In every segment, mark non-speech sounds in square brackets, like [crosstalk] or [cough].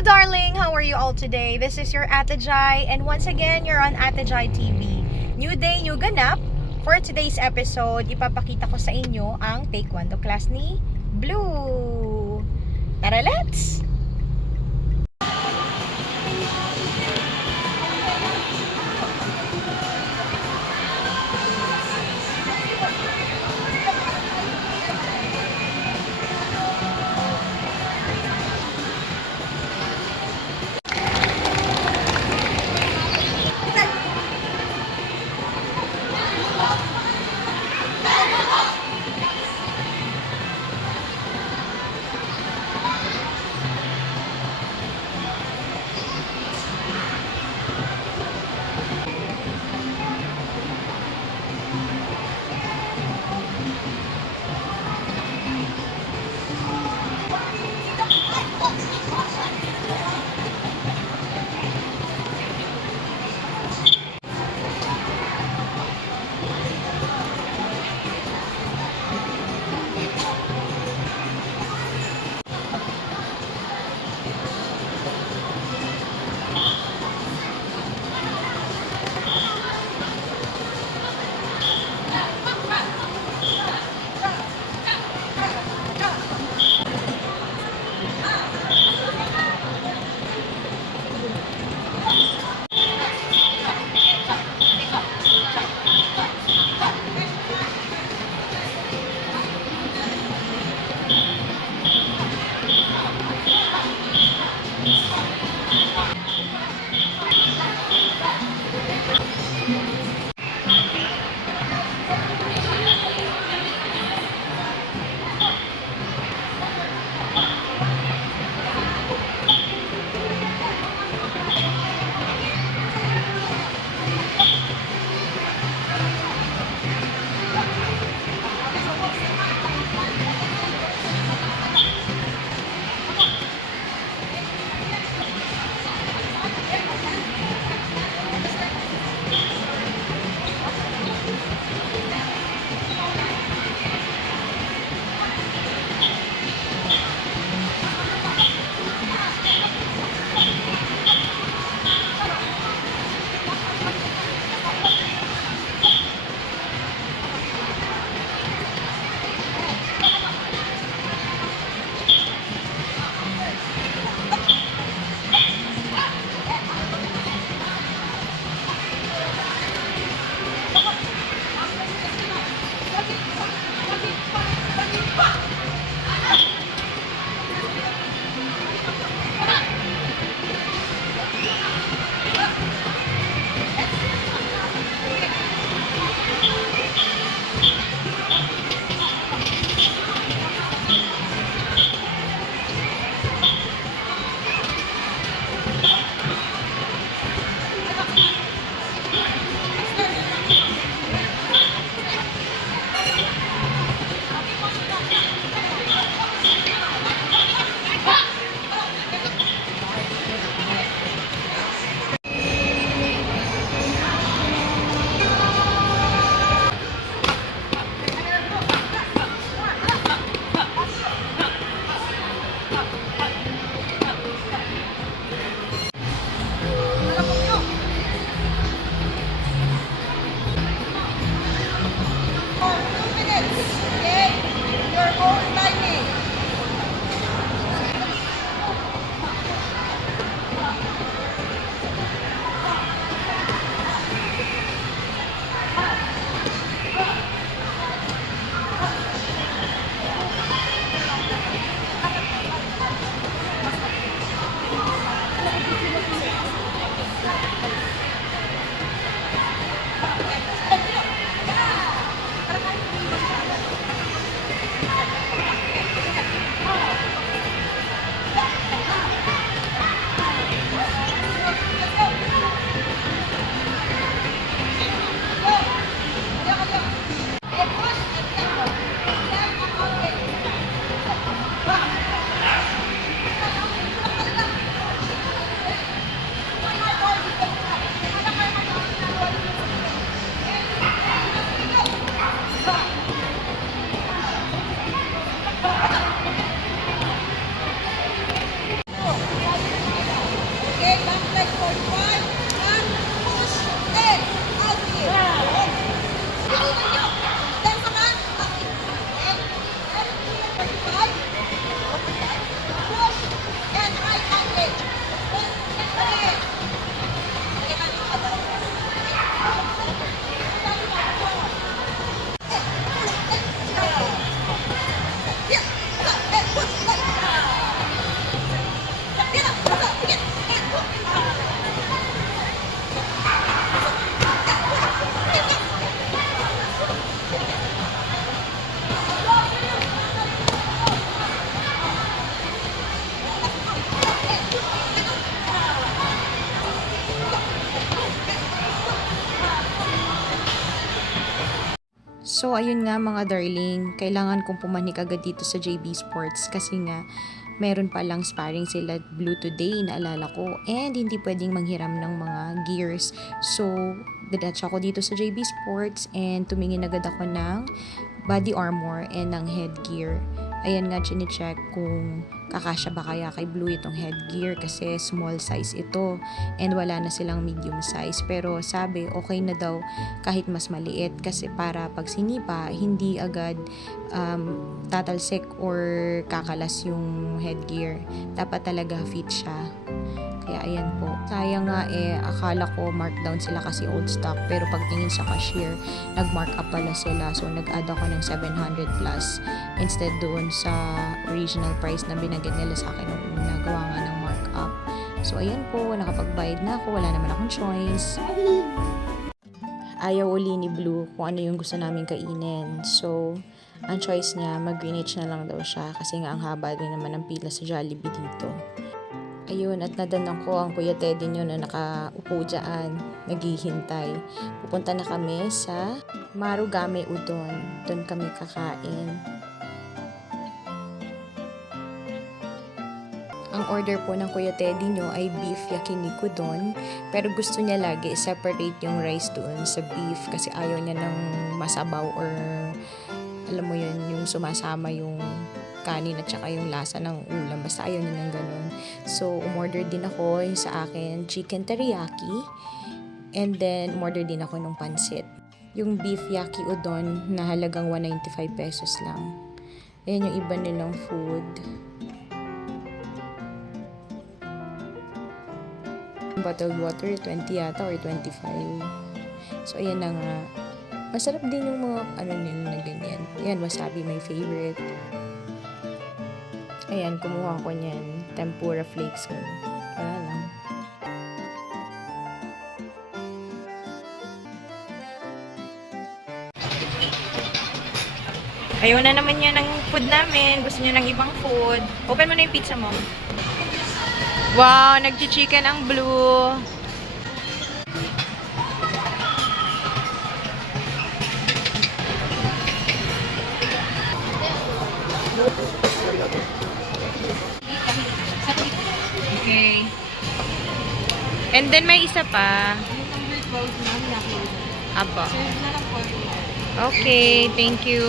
darling! How are you all today? This is your Ate Jai, and once again, you're on Ate Jai TV. New day, new ganap. For today's episode, ipapakita ko sa inyo ang Taekwondo class ni Blue. Tara, let's! Boys! So, ayun nga mga darling, kailangan kong pumanik agad dito sa JB Sports kasi nga, meron palang sparring sila blue today, naalala ko. And hindi pwedeng manghiram ng mga gears. So, diretso ako dito sa JB Sports and tumingin agad ako ng body armor and ng headgear. Ayan nga, chine-check kung kakasya ba kaya kay Blue itong headgear kasi small size ito and wala na silang medium size. Pero sabi, okay na daw kahit mas maliit kasi para pag sinipa, hindi agad um, tatalsik or kakalas yung headgear. Dapat talaga fit siya. Kaya ayan po. Sayang nga eh, akala ko markdown sila kasi old stock. Pero pagtingin sa cashier, nag-mark up pala sila. So nag-add ako ng 700 plus instead doon sa original price na binagyan nila sa akin nung una. Nga ng markup. So ayan po, nakapagbayad na ako. Wala naman akong choice. Ayaw uli ni Blue kung ano yung gusto namin kainin. So, ang choice niya, mag-greenwich na lang daw siya kasi nga ang haba din naman ng pila sa Jollibee dito. Ayun, at nadanang ko ang Kuya Teddy nyo na nakaupo dyan, naghihintay. Pupunta na kami sa Marugame Udon. Doon kami kakain. Ang order po ng Kuya Teddy nyo ay beef yakiniku doon. Pero gusto niya lagi separate yung rice doon sa beef kasi ayaw niya ng masabaw or alam mo yun, yung sumasama yung kanin at saka yung lasa ng ulam. Basta ayaw niya ng ganun. So, umorder din ako yung sa akin chicken teriyaki. And then, umorder din ako ng pansit. Yung beef yaki udon na halagang 195 pesos lang. Ayan yung iba nilang food. Bottled water, 20 yata or 25. So, ayan na nga. Masarap din yung mga ano nila na ganyan. Ayan, wasabi my favorite. Ayan, kumuha ko niyan. Tempura flakes ko. Wala lang. Ayaw na naman niya ng food namin. Gusto niya ng ibang food. Open mo na yung pizza mo. Wow, nag-chicken ang blue. And then may isa pa. Apo. Okay, thank you.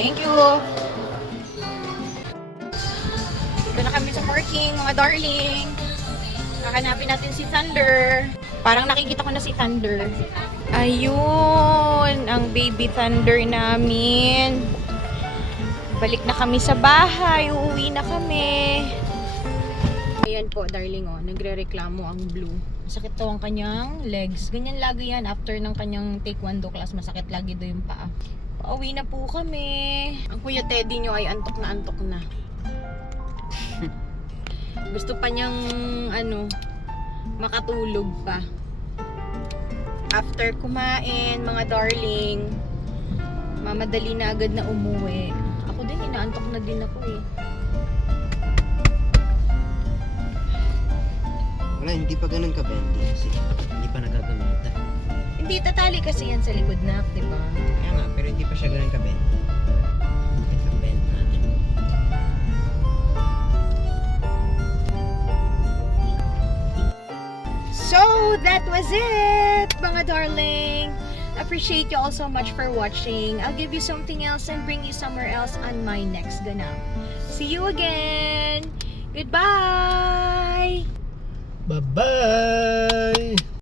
Thank you. Dito na kami sa parking, mga darling. Kakanapin natin si Thunder. Parang nakikita ko na si Thunder. Ayun, ang baby Thunder namin. Balik na kami sa bahay. Uuwi na kami. Ayan po, darling, oh. Nagre-reklamo ang Blue. Masakit daw ang kanyang legs. Ganyan lagi yan. After ng kanyang taekwondo class, masakit lagi daw yung paa. Pauwi na po kami. Ang kuya Teddy nyo ay antok na antok na. [laughs] Gusto pa niyang, ano, makatulog pa. After kumain, mga darling, mamadali na agad na umuwi. Ako din, inaantok na din ako eh. Wala, hindi pa ganun ka-bendy kasi hindi pa nagagamitan. Hindi tatali kasi yan sa likod na, di ba? Kaya nga, hindi hindi pa siya ganun ka-bendy. Ito, bend natin. So, that was it, mga darling. Appreciate you all so much for watching. I'll give you something else and bring you somewhere else on my next ganap. See you again. Goodbye. Bye-bye!